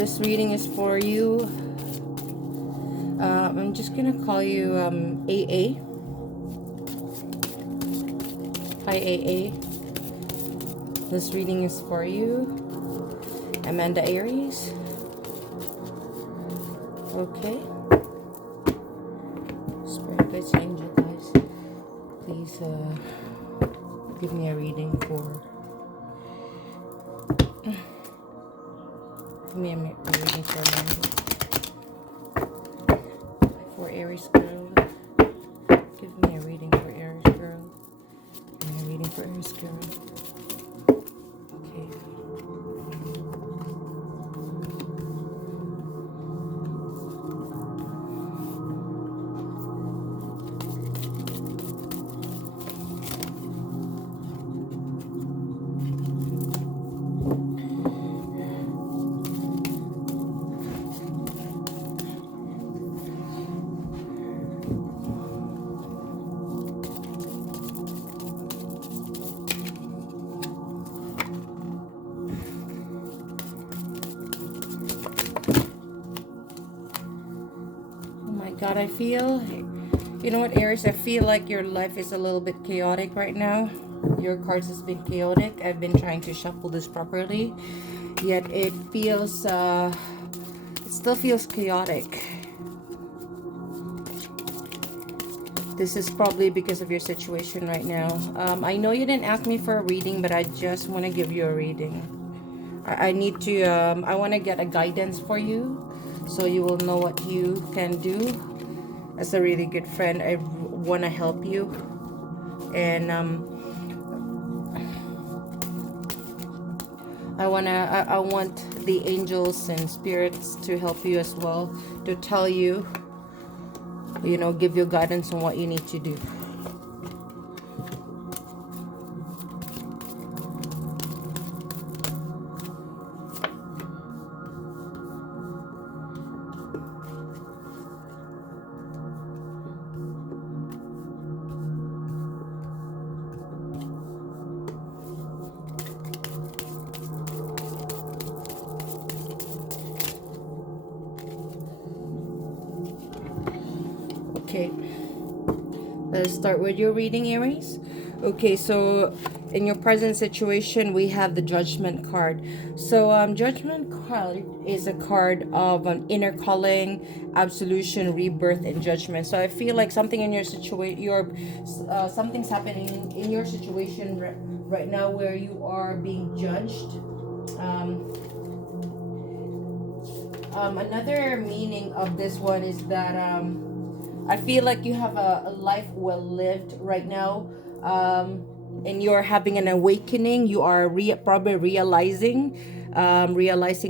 This reading is for you. I'm just gonna call you AA. Hi AA. This reading is for you, Amanda Aries. Okay. Spirit guides, angel guys, please give me a reading for. Give me a reading for Amanda. For Aries girl. Give me a reading for Aries girl. And a reading for Aries girl. Okay. God, I feel, you know what, Aries, I feel like your life is a little bit chaotic right now. Your cards has been chaotic. I've been trying to shuffle this properly, yet it feels, it still feels chaotic. This is probably because of your situation right now. I know you didn't ask me for a reading, but I just want to give you a reading. I need to, I want to get a guidance for you, so you will know what you can do. As a really good friend, I want to help you, and I want the angels and spirits to help you as well, to tell you, you know, give you guidance on what you need to do. Okay, let's start with your reading, Aries. Okay, so in your present situation, we have the Judgment card. So Judgment card is a card of an inner calling, absolution, rebirth, and judgment. So I feel like something in your situation, something's happening in your situation right now where you are being judged. Another meaning of this one is that I feel like you have a life well lived right now, and you're having an awakening. You are probably realizing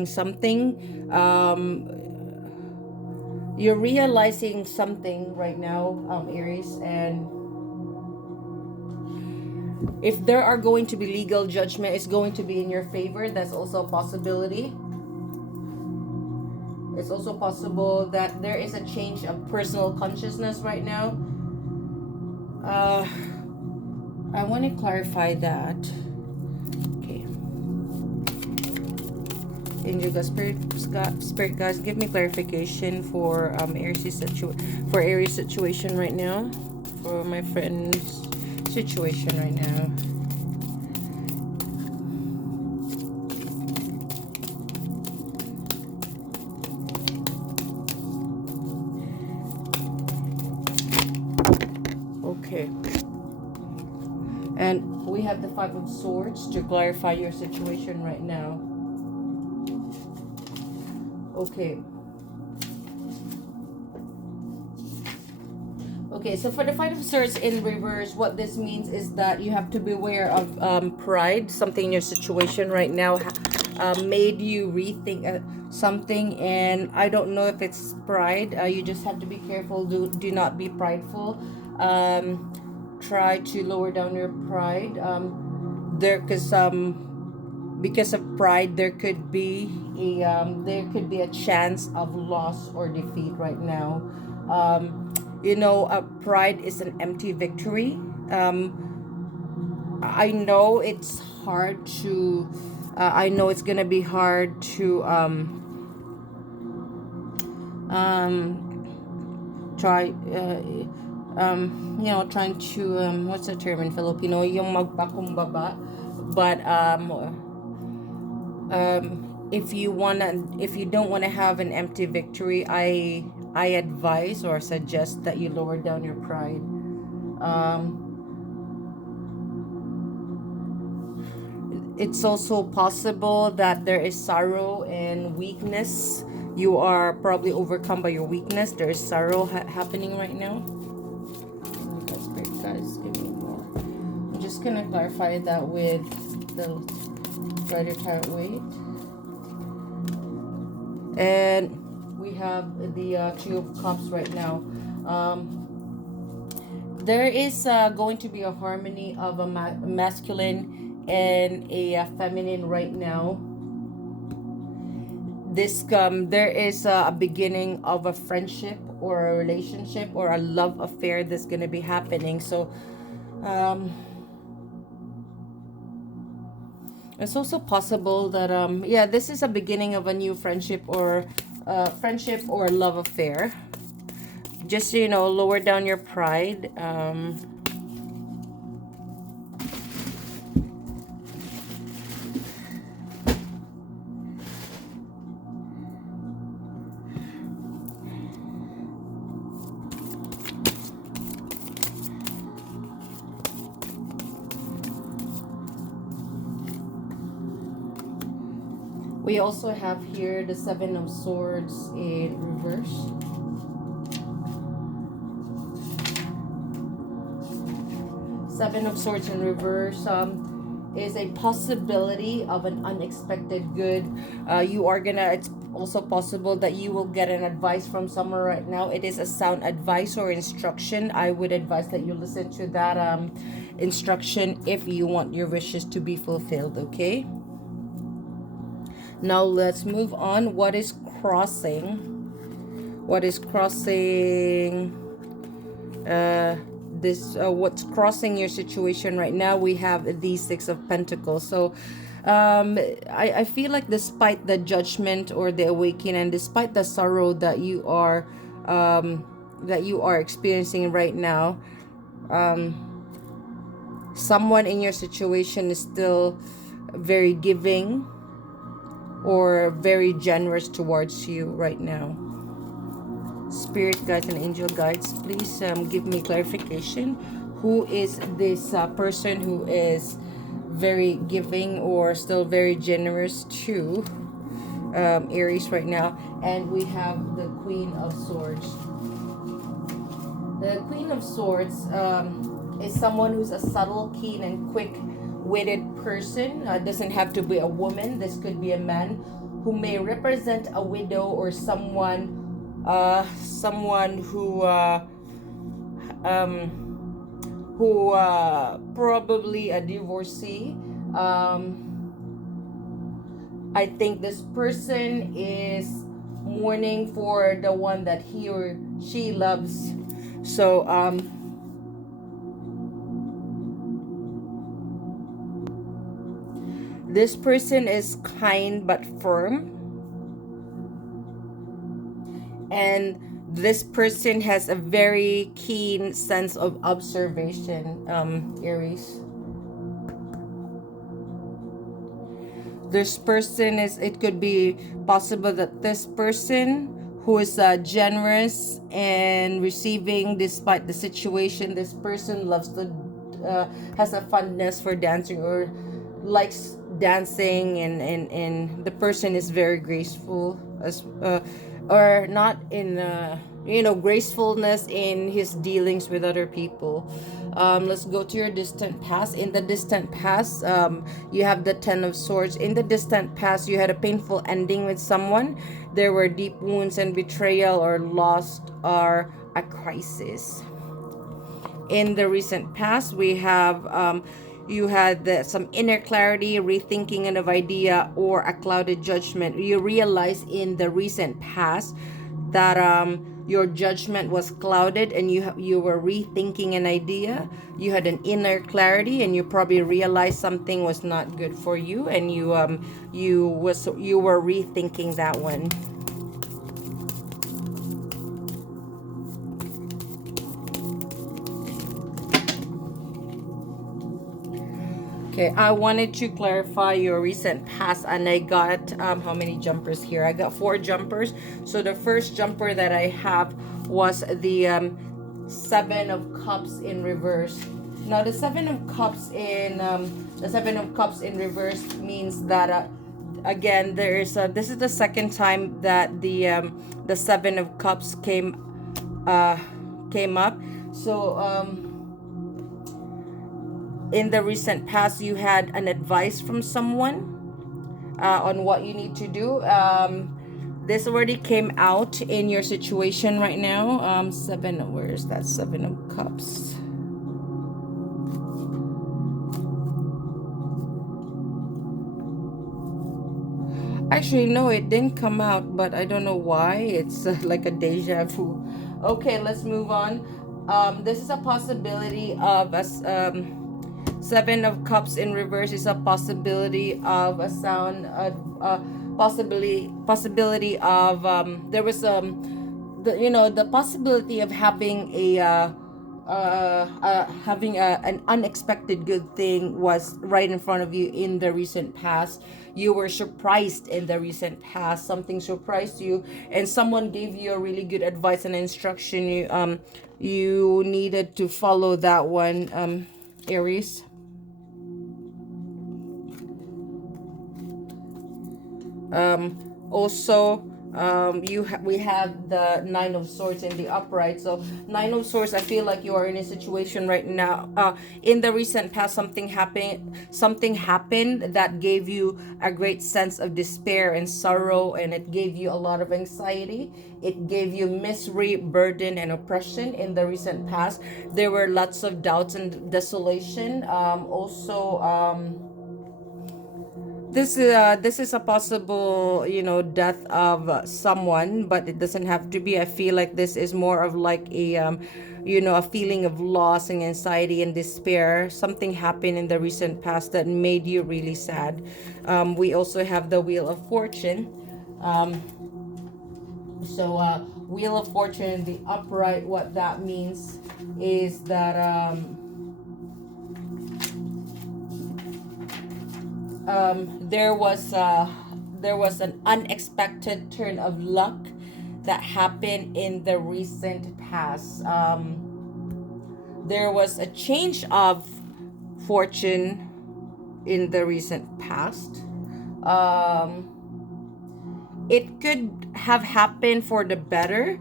something. You're realizing something right now, Aries, and if there are going to be legal judgment, it's going to be in your favor. That's also a possibility. It's also possible that there is a change of personal consciousness right now. I want to clarify that. Okay. Angel guys, spirit guys, give me clarification for Aries situation right now, for my friend's situation right now. Okay. And we have the Five of Swords to clarify your situation right now. Okay. Okay, so for the Five of Swords in reverse, what this means is that you have to be aware of pride. Something in your situation right now made you rethink something, and I don't know if it's pride. You just have to be careful. Do not be prideful. Try to lower down your pride. Because of pride, there could be a chance of loss or defeat right now. You know, pride is an empty victory. I know it's hard to I know it's gonna be hard to try trying to what's the term in Filipino, yung magpakumbaba. But if you don't want to have an empty victory, I advise or suggest that you lower down your pride. It's also possible that there is sorrow and weakness. You are probably overcome by your weakness. There is sorrow happening right now. Guys, give me more. I'm just gonna clarify that with the Rider Tarot weight. And we have the Two of Cups right now. There is going to be a harmony of a masculine and a feminine right now. There is a beginning of a friendship or a relationship or a love affair that's going to be happening. So it's also possible that this is a beginning of a new friendship or love affair. Just lower down your pride. We also have here the Seven of Swords in reverse. Seven of Swords in reverse is a possibility of an unexpected good. It's also possible that you will get an advice from someone right now. It is a sound advice or instruction. I would advise that you listen to that instruction if you want your wishes to be fulfilled, okay? Now let's move on. What is crossing? What's crossing your situation right now? We have the Six of Pentacles. So I feel like despite the judgment or the awakening, and despite the sorrow that you are experiencing right now, someone in your situation is still very giving or very generous towards you right now. Spirit guides and angel guides, please give me clarification. Who is this person who is very giving or still very generous to Aries right now? And we have the Queen of Swords. The Queen of Swords is someone who's a subtle, keen, and quick-witted person. Doesn't have to be a woman. This could be a man who may represent a widow or someone who probably a divorcee. I think this person is mourning for the one that he or she loves. So this person is kind but firm. And this person has a very keen sense of observation, Aries. This person it could be possible that this person who is generous and receiving despite the situation, this person loves to, has a fondness for dancing or likes dancing, and the person is very graceful as or not in gracefulness in his dealings with other people. Let's go to your distant past. In the distant past, you have the Ten of Swords. In the distant past, you had a painful ending with someone. There were deep wounds and betrayal or loss or a crisis. In the recent past, we have you had some inner clarity, rethinking of idea, or a clouded judgment. You realize in the recent past that your judgment was clouded and you were rethinking an idea. You had an inner clarity and you probably realized something was not good for you, and you were rethinking that one. Okay, I wanted to clarify your recent past, and I got how many jumpers here? I got 4 jumpers. So the first jumper that I have was the 7 of Cups in reverse. Now the 7 of Cups in reverse means that again this is the second time that the 7 of Cups came up. So in the recent past, you had an advice from someone on what you need to do. This already came out in your situation right now. Where's that 7 of Cups? Actually, no, it didn't come out, but I don't know why. It's like a deja vu. Okay, let's move on. This is a possibility of us. 7 of Cups in reverse is a possibility of a sound, possibility of there was the possibility of having an unexpected good thing was right in front of you in the recent past. You were surprised in the recent past. Something surprised you, and someone gave you a really good advice and instruction. You needed to follow that one, Aries. Also, we have the 9 of Swords in the upright. So 9 of Swords, I feel like you are in a situation right now. In the recent past, something happened that gave you a great sense of despair and sorrow, and it gave you a lot of anxiety. It gave you misery, burden, and oppression in the recent past. There were lots of doubts and desolation. This is a possible death of someone, but it doesn't have to be. I feel like this is more of like a feeling of loss and anxiety and despair. Something happened in the recent past that made you really sad. We also have the Wheel of Fortune. Wheel of Fortune in the upright, what that means is that there was an unexpected turn of luck that happened in the recent past. There was a change of fortune in the recent past. It could have happened for the better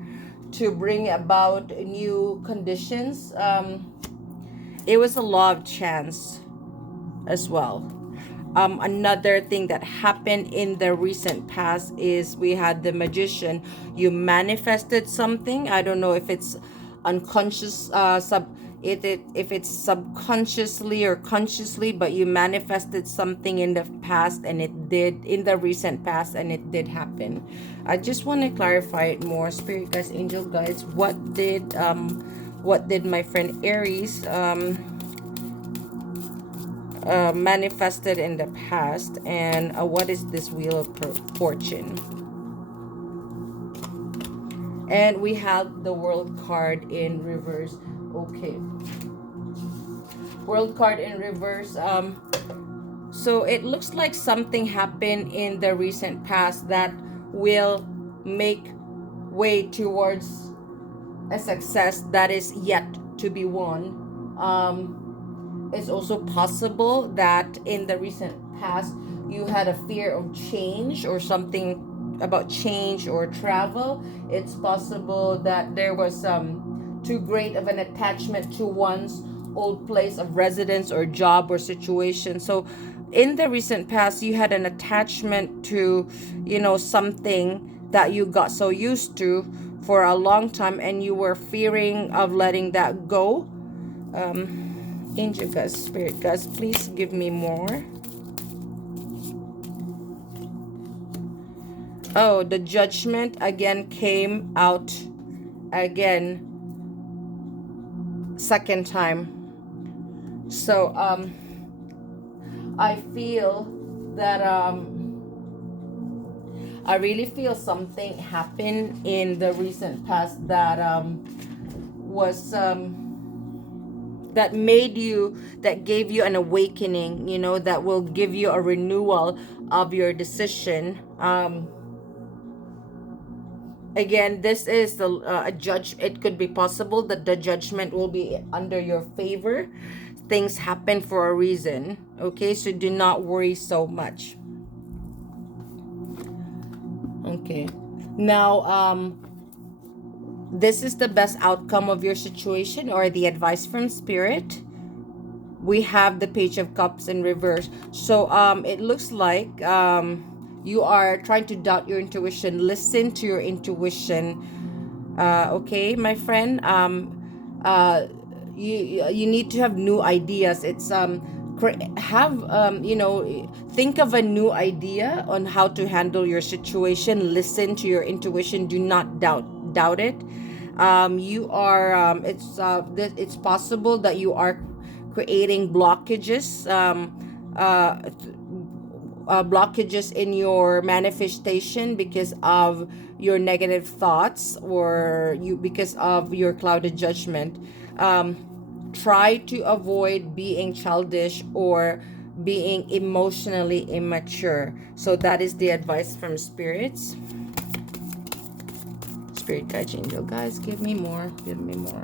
to bring about new conditions. It was a law of chance as well. Another thing that happened in the recent past is we had the Magician. You manifested something. I don't know if it's unconscious, if it's subconsciously or consciously, but you manifested something in the past, and it did in the recent past, and it did happen. I just want to clarify it more. Spirit guides, angel guides, what did my friend Aries manifested in the past, and what is this Wheel of Fortune? And we have the World card in reverse. Okay, World card in reverse. So it looks like something happened in the recent past that will make way towards a success that is yet to be won. It's also possible that in the recent past you had a fear of change or something about change or travel. It's possible that there was too great of an attachment to one's old place of residence or job or situation. So in the recent past you had an attachment to something that you got so used to for a long time, and you were fearing of letting that go. Angel guys, spirit guys, please give me more. Oh, the Judgment again came out again, second time. So I feel that I really feel something happened in the recent past that was that made you, that gave you an awakening, you know, that will give you a renewal of your decision. Again, this is the a judge. It could be possible that the judgment will be under your favor. Things happen for a reason. Okay, so do not worry so much. Okay, now this is the best outcome of your situation, or the advice from spirit. We have the Page of Cups in reverse. So it looks like you are trying to doubt your intuition. Listen to your intuition. Okay, my friend. You need to have new ideas. It's have you know, think of a new idea on how to handle your situation. Listen to your intuition. Do not doubt it. You are it's possible that you are creating blockages, blockages in your manifestation because of your negative thoughts, or you because of your clouded judgment. Try to avoid being childish or being emotionally immature. So that is the advice from spirits. Spirit guide, angel guys, give me more, give me more.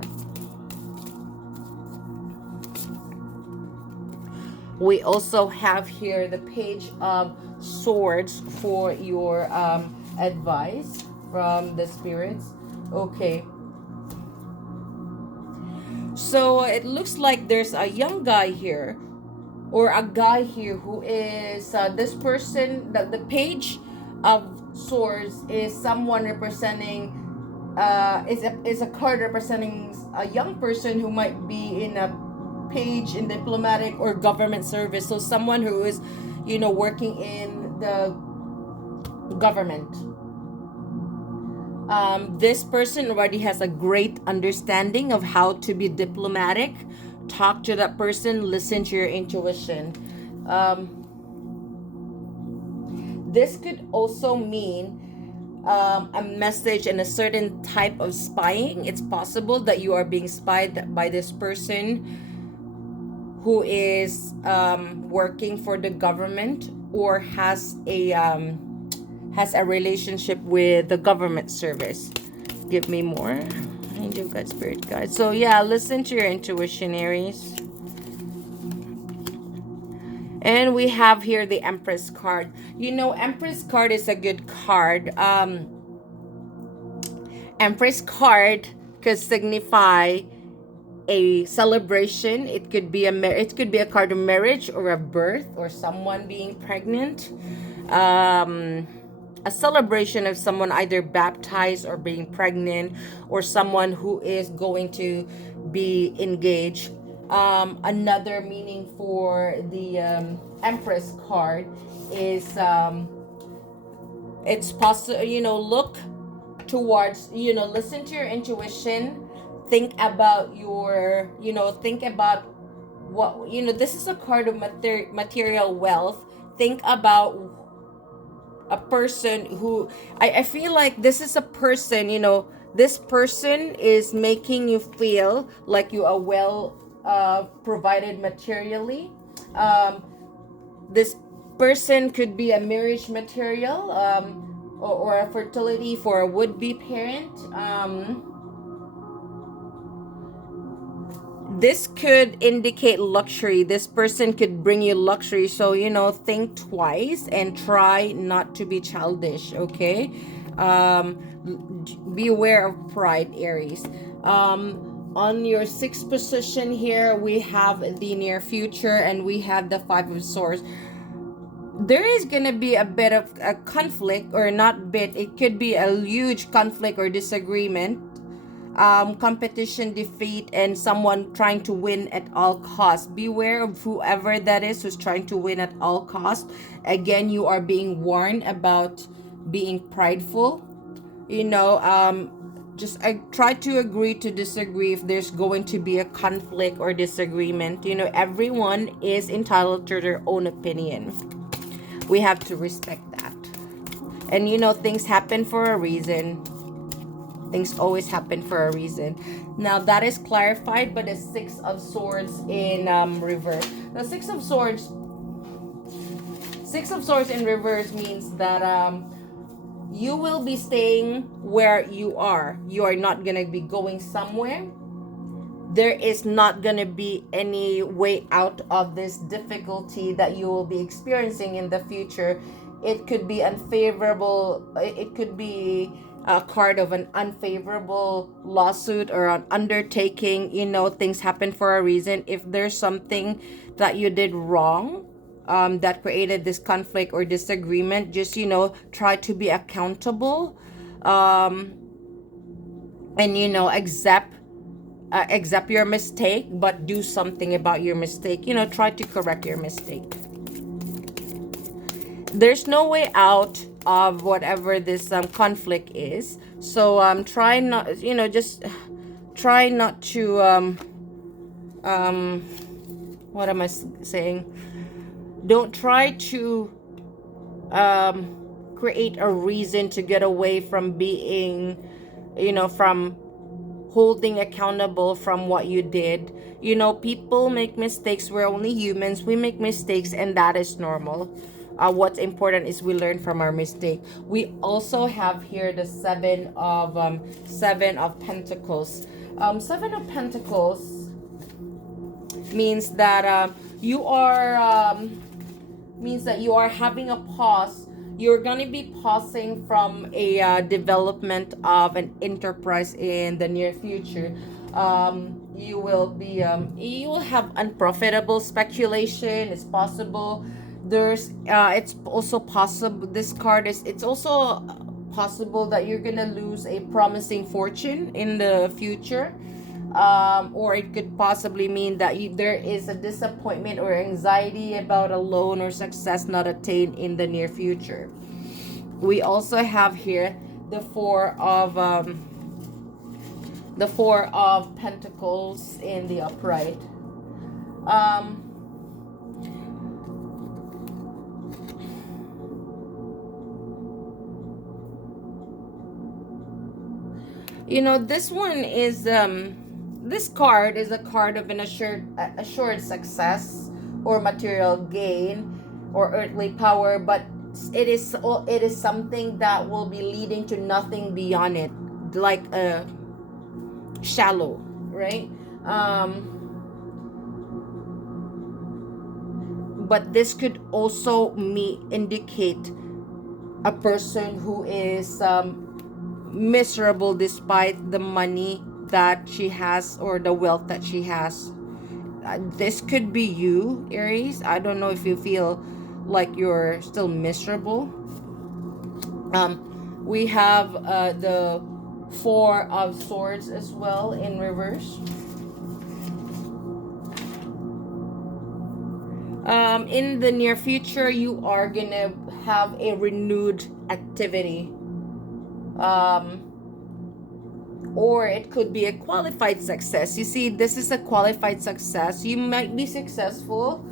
We also have here the Page of Swords for your advice from the spirits. Okay. So it looks like there's a young guy here, or a guy here who is this person. The Page of Swords is someone representing is a card representing a young person who might be in a page in diplomatic or government service. So someone who is, you know, working in the government. This person already has a great understanding of how to be diplomatic. Talk to that person, listen to your intuition. This could also mean a message and a certain type of spying. It's possible that you are being spied by this person who is working for the government, or has a relationship with the government service. Give me more. Angel guide, spirit guide. So yeah, listen to your intuition, Aries. And we have here the Empress card. You know, Empress card is a good card. Empress card could signify a celebration. It could be a card of marriage, or a birth, or someone being pregnant. A celebration of someone either baptized or being pregnant, or someone who is going to be engaged. Another meaning for the Empress card is it's possible, you know, look towards, you know, listen to your intuition. Think about your, you know, think about what, you know, this is a card of material wealth. Think about a person who, I feel like this is a person, you know, this person is making you feel like you are well provided materially. This person could be a marriage material, or a fertility for a would-be parent. This could indicate luxury. This person could bring you luxury. So, you know, think twice and try not to be childish, okay? Be aware of pride, Aries. On your sixth position here, we have the near future, and we have the Five of Swords. There is gonna be a bit of a conflict, or not bit, it could be a huge conflict or disagreement, competition, defeat, and someone trying to win at all costs. Beware of whoever that is who's trying to win at all costs. Again, you are being warned about being prideful. You know, just try to agree to disagree if there's going to be a conflict or disagreement. You know, everyone is entitled to their own opinion. We have to respect that. And you know, things happen for a reason. Things always happen for a reason. Now that is clarified by the Six of Swords in reverse. The Six of Swords in reverse means that you will be staying where you are. You are not gonna be going somewhere. There is not going to be any way out of this difficulty that you will be experiencing in the future. It could be unfavorable, it could be a card of an unfavorable lawsuit or an undertaking. Things happen for a reason. If there's something that you did wrong, that created this conflict or disagreement, just try to be accountable, and accept your mistake, but do something about your mistake. Try to correct your mistake. There's no way out of whatever this conflict is. So try not, just try not to what am I saying? Don't try to create a reason to get away from being, from holding accountable from what you did. People make mistakes. We're only humans. We make mistakes, and that is normal. What's important is we learn from our mistake. We also have here the Seven of Pentacles. Seven of Pentacles means that you are having a pause. You're going to be pausing from a development of an enterprise in the near future. You will have unprofitable speculation. It's possible. It's also possible. This card it's also possible that you're going to lose a promising fortune in the future. Or it could possibly mean that there is a disappointment or anxiety about a loan or success not attained in the near future. We also have here the Four of Pentacles in the upright. This one is this card is a card of an assured success or material gain or earthly power, but it is something that will be leading to nothing beyond it, like a shallow, right? But this could also indicate a person who is miserable despite the money that she has or the wealth that she has. This could be you, Aries. I don't know if you feel like you're still miserable. We have the Four of Swords as well in reverse. In the near future, you are gonna have a renewed activity. Or it could be a qualified success. You see, this is a qualified success. You might be successful.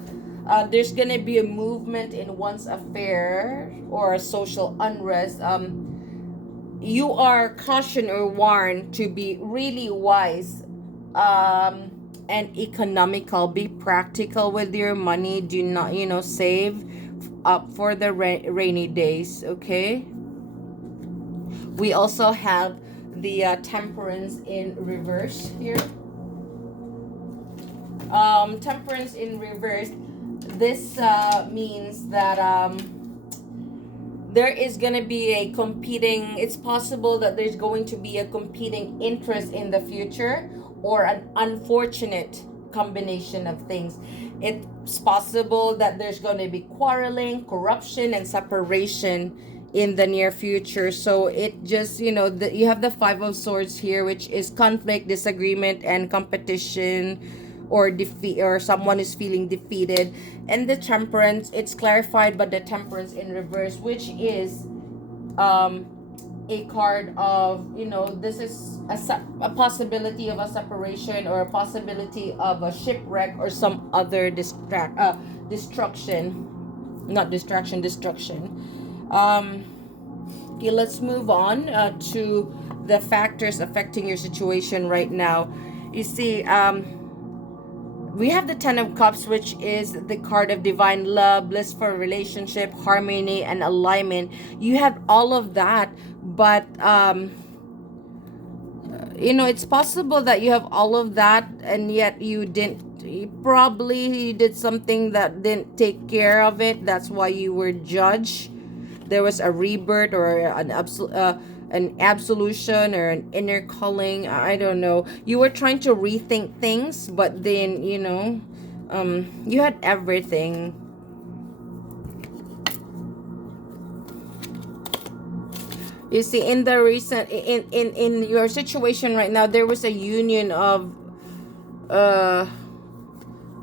There's gonna be a movement in one's affair or a social unrest. You are cautioned or warned to be really wise and economical. Be practical with your money. Do not, save up for the rainy days, okay? We also have the Temperance in reverse here. Temperance in reverse. This means that there is going to be a competing, it's possible that there's going to be a competing interest in the future, or an unfortunate combination of things. It's possible that there's going to be quarreling, corruption, and separation in the near future. So it just, you have the Five of Swords here, which is conflict, disagreement, and competition, or defeat, or someone is feeling defeated. And the Temperance, it's clarified by the Temperance in reverse, which is a card of, this is a possibility of a separation, or a possibility of a shipwreck, or some other destruction. Okay, let's move on to the factors affecting your situation right now. You see, we have the Ten of Cups, which is the card of divine love, blissful relationship, harmony, and alignment. You have all of that, but it's possible that you have all of that, and yet you probably did something that didn't take care of it. That's why you were judged. There was a rebirth or an absolution or an inner calling. I don't know. You were trying to rethink things, but then you had everything. You see, in the recent in your situation right now, there was a union of uh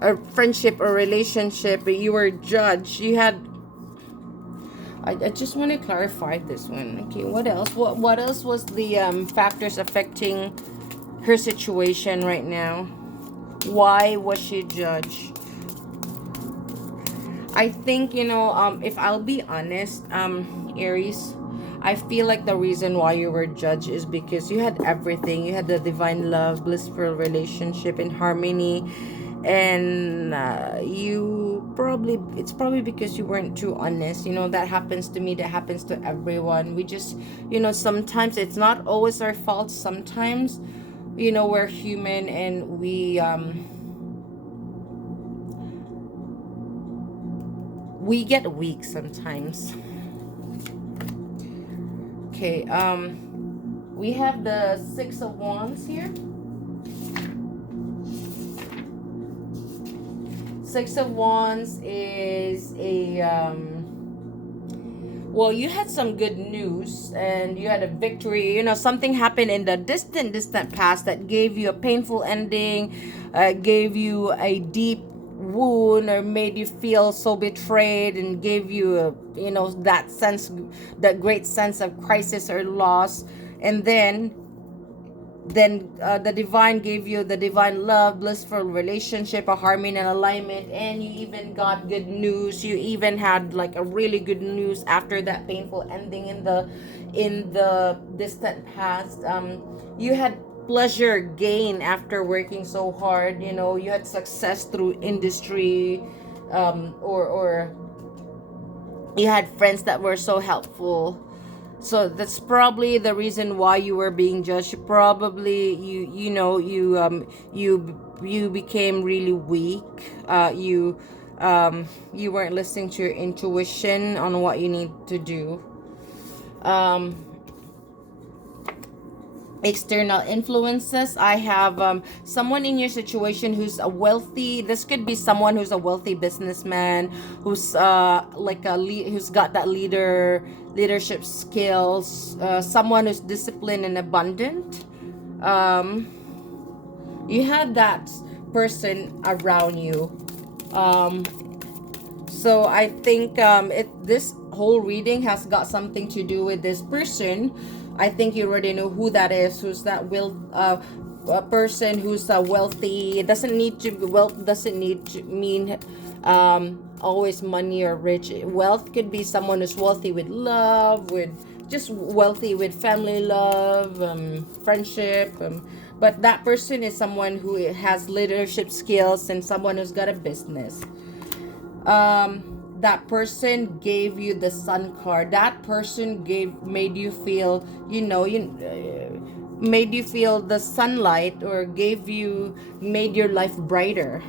a friendship or relationship. You were judged. You had I just want to clarify this one. Okay, what else? What else was the factors affecting her situation right now? Why was she judged? I think, if I'll be honest, Aries, I feel like the reason why you were judged is because you had everything. You had the divine love, blissful relationship, and harmony, and it's probably because you weren't too honest. That happens to me. That happens to everyone. We just, sometimes it's not always our fault. Sometimes, we're human, and we get weak sometimes. Okay, we have the Six of Wands here. Six of Wands is well, you had some good news and you had a victory. Something happened in the distant past that gave you a painful ending, gave you a deep wound, or made you feel so betrayed, and gave you that great sense of crisis or loss. And then the divine gave you the divine love, blissful relationship, a harmony and alignment, and you even got good news. You even had like a really good news after that painful ending in the distant past. You had pleasure gain after working so hard. You had success through industry, or you had friends that were so helpful. So that's probably the reason why you were being judged. Probably you became really weak. You weren't listening to your intuition on what you need to do. External influences. I have someone in your situation who's a wealthy. This could be someone who's a wealthy businessman, who's who's got that leadership skills, someone who's disciplined and abundant. You have that person around you. So I think this whole reading has got something to do with this person. I think you already know who that is. Who's that a person who's wealthy? It doesn't need to be wealth. Doesn't need to mean always money or rich. Wealth could be someone who's wealthy with love, with just wealthy with family love, friendship. But that person is someone who has leadership skills and someone who's got a business. That person gave you the Sun card. That person made you feel, made you feel the sunlight, or made your life brighter.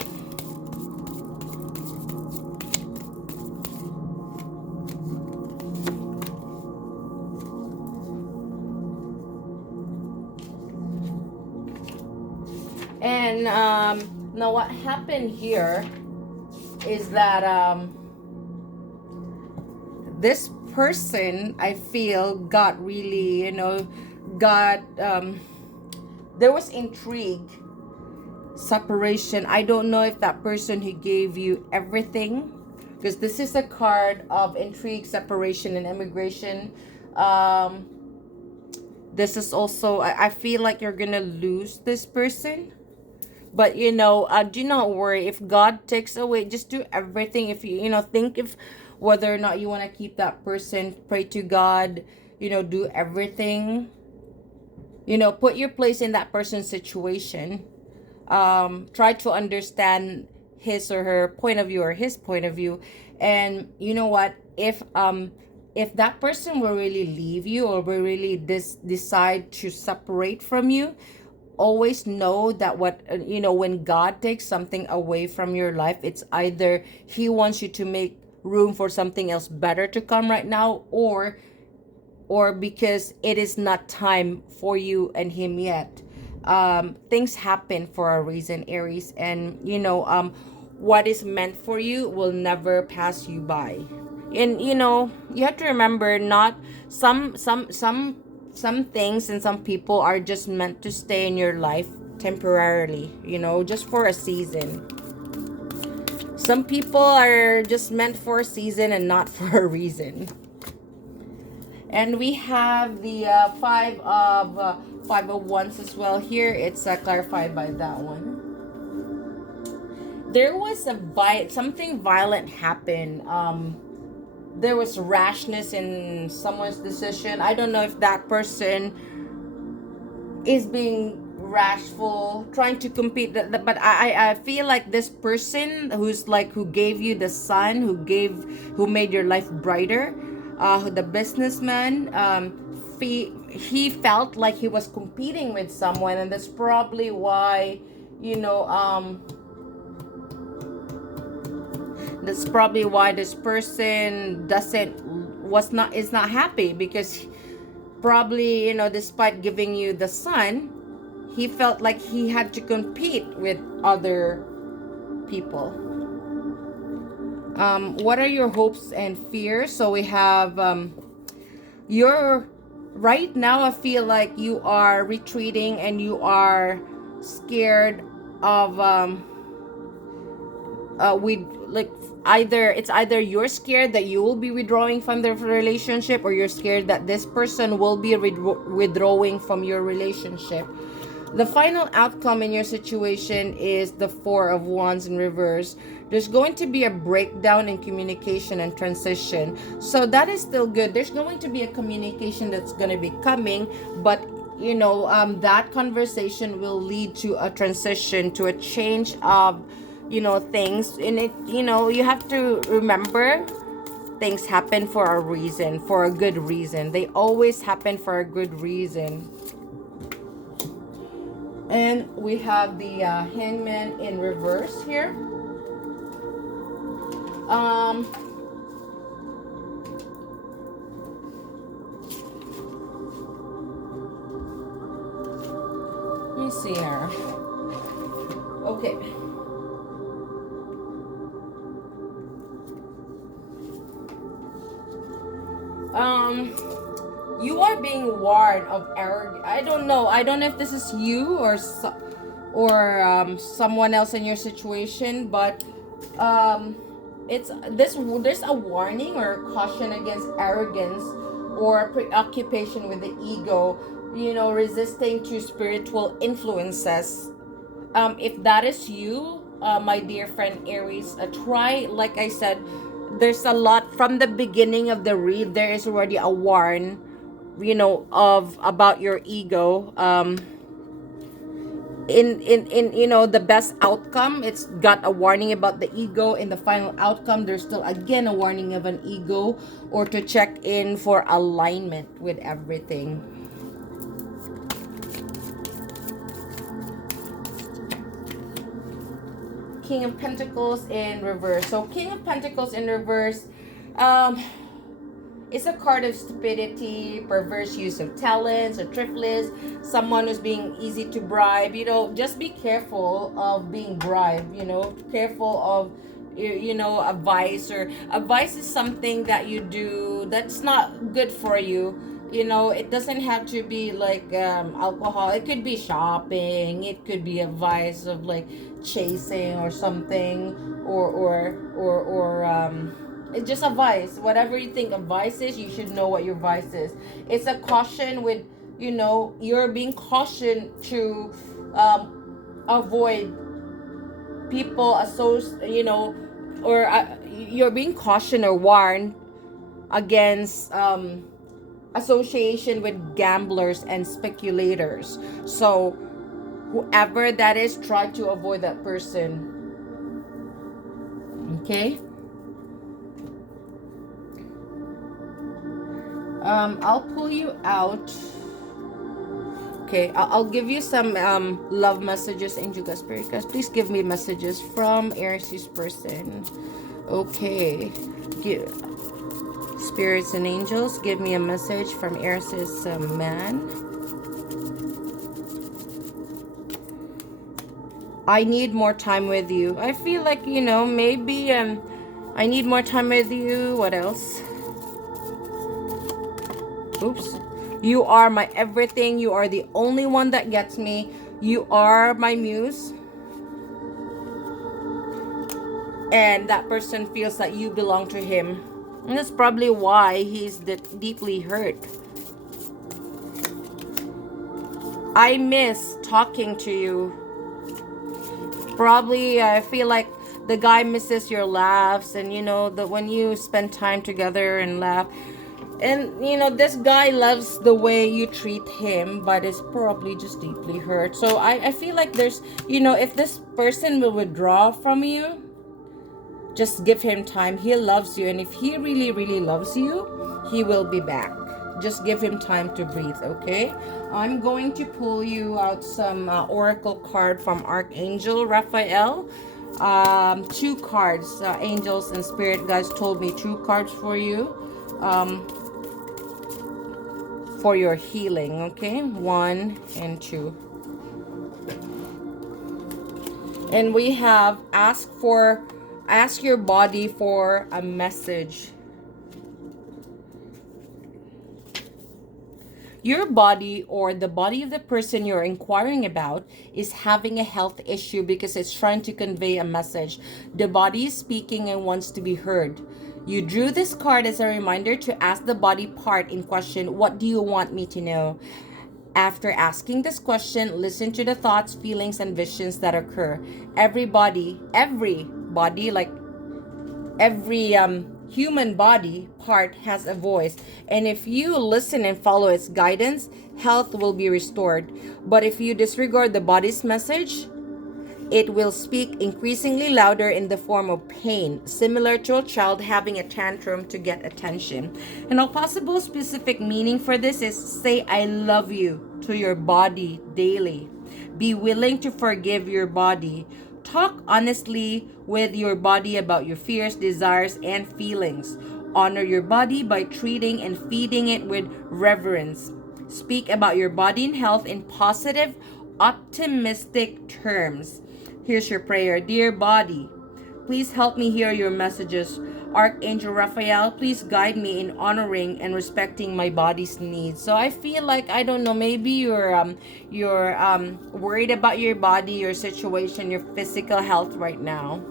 And now what happened here is that this person, I feel, got really, there was intrigue, separation. I don't know if that person who gave you everything, because this is a card of intrigue, separation, and immigration. This is also, I feel like you're gonna lose this person. But do not worry. If God takes away, just do everything. If think if whether or not you want to keep that person, pray to God, do everything. Put your place in that person's situation. Try to understand his or her point of view or his point of view. And you know what, if that person will really leave you or will really decide to separate from you, always know that when God takes something away from your life, it's either he wants you to make room for something else better to come right now, or because it is not time for you and him yet. Things happen for a reason, Aries, and what is meant for you will never pass you by. And you have to remember, not some things and some people are just meant to stay in your life temporarily, just for a season. Some people are just meant for a season and not for a reason. And we have the five of wands as well here. It's clarified by that one. There was something violent happen. There was rashness in someone's decision. I don't know if that person is being rashful, trying to compete, but I feel like this person who gave you the sun, who made your life brighter, the businessman, he felt like he was competing with someone, and that's probably why you know that's probably why this person doesn't was not is not happy, because probably, despite giving you the sun, he felt like he had to compete with other people. What are your hopes and fears? So we have you're right now, I feel like you are retreating and you are scared of we like either you're scared that you will be withdrawing from the relationship, or you're scared that this person will be withdrawing from your relationship. The final outcome in your situation is the Four of Wands in reverse. There's going to be a breakdown in communication and transition, so that is still good. There's going to be a communication that's going to be coming, but that conversation will lead to a transition, to a change of things in it. You have to remember, things happen for a reason, for a good reason. They always happen for a good reason. And we have the hangman in reverse here. Let me see here. Okay. You are being warned of arrogance. I don't know if this is you or someone else in your situation, but there's a warning or caution against arrogance or preoccupation with the ego, resisting to spiritual influences. If that is you, my dear friend Aries, try, like I said, there's a lot from the beginning of the read. There is already a warn, of about your ego. In the best outcome, it's got a warning about the ego. In the final outcome, there's still again a warning of an ego, or to check in for alignment with everything. King of Pentacles in reverse. So King of Pentacles in reverse, it's a card of stupidity, perverse use of talents or thriftless, someone who's being easy to bribe. Just be careful of being bribed. Careful of a vice, or a vice is something that you do that's not good for you. It doesn't have to be like alcohol. It could be shopping. It could be a vice of like chasing or something, or it's just a vice. Whatever you think a vice is, you should know what your vice is. It's a caution with, you're being cautioned to avoid people or you're being cautioned or warned against association with gamblers and speculators. So whoever that is, try to avoid that person. Okay. I'll pull you out. Okay, I'll give you some love messages. Angel guys, spirit guys, please give me messages from Aries person. Okay, spirits and angels, give me a message from Aries man. I need more time with you. I feel like, maybe I need more time with you. What else? Oops. You are my everything. You are the only one that gets me. You are my muse. And that person feels that you belong to him. And that's probably why he's deeply hurt. I miss talking to you. Probably I feel like the guy misses your laughs, and that when you spend time together and laugh. And this guy loves the way you treat him, but is probably just deeply hurt. So I feel like there's, if this person will withdraw from you, just give him time. He loves you, and if he really, really loves you, he will be back. Just give him time to breathe, okay? I'm going to pull you out some oracle card from Archangel Raphael. Two cards. Angels and spirit guys told me two cards for you. For your healing, okay? 1 and 2. And we have ask your body for a message. Your body, or the body of the person you're inquiring about, is having a health issue because it's trying to convey a message. The body is speaking and wants to be heard. You drew this card as a reminder to ask the body part in question, what do you want me to know? After asking this question, listen to the thoughts, feelings, and visions that occur. Every body, like every human body part has a voice, and if you listen and follow its guidance, health will be restored. But if you disregard the body's message, it will speak increasingly louder in the form of pain, similar to a child having a tantrum to get attention. And a possible specific meaning for this is say I love you to your body daily. Be willing to forgive your body. Talk honestly with your body about your fears, desires, and feelings. Honor your body by treating and feeding it with reverence. Speak about your body and health in positive, optimistic terms. Here's your prayer. Dear body, please help me hear your messages. Archangel Raphael, please guide me in honoring and respecting my body's needs. So I feel like, I don't know, maybe you're worried about your body, your situation, your physical health right now.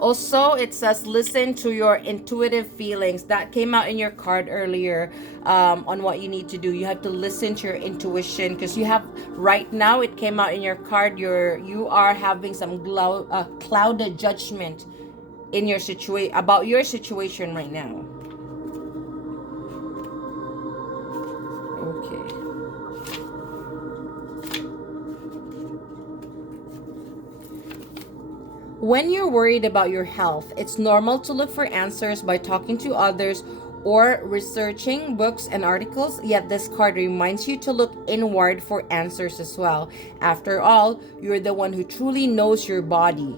Also, it says listen to your intuitive feelings. That came out in your card earlier, on what you need to do. You have to listen to your intuition, because you have right now, it came out in your card, you are having some clouded judgment in your situation, about your situation right now. Okay. When you're worried about your health, it's normal to look for answers by talking to others or researching books and articles, yet this card reminds you to look inward for answers as well. After all, you're the one who truly knows your body,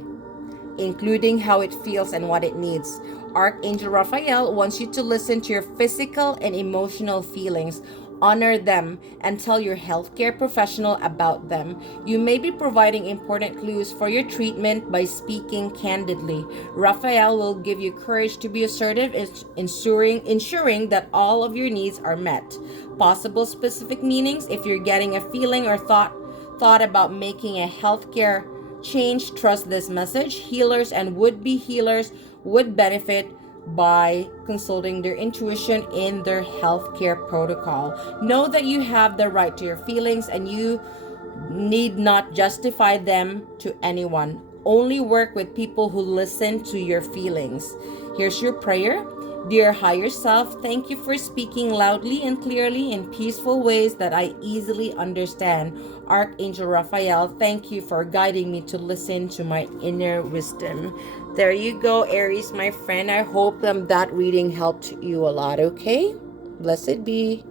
including how it feels and what it needs. Archangel Raphael wants you to listen to your physical and emotional feelings. Honor them and tell your healthcare professional about them. You may be providing important clues for your treatment by speaking candidly. Raphael will give you courage to be assertive, ensuring that all of your needs are met. Possible specific meanings: if you're getting a feeling or thought about making a healthcare change, trust this message. Healers and would-be healers would benefit by consulting their intuition in their healthcare protocol. Know that you have the right to your feelings, and you need not justify them to anyone. Only work with people who listen to your feelings. Here's your prayer. Dear higher self, thank you for speaking loudly and clearly in peaceful ways that I easily understand. Archangel Raphael, thank you for guiding me to listen to my inner wisdom. There you go, Aries, my friend. I hope that reading helped you a lot, okay? Blessed be.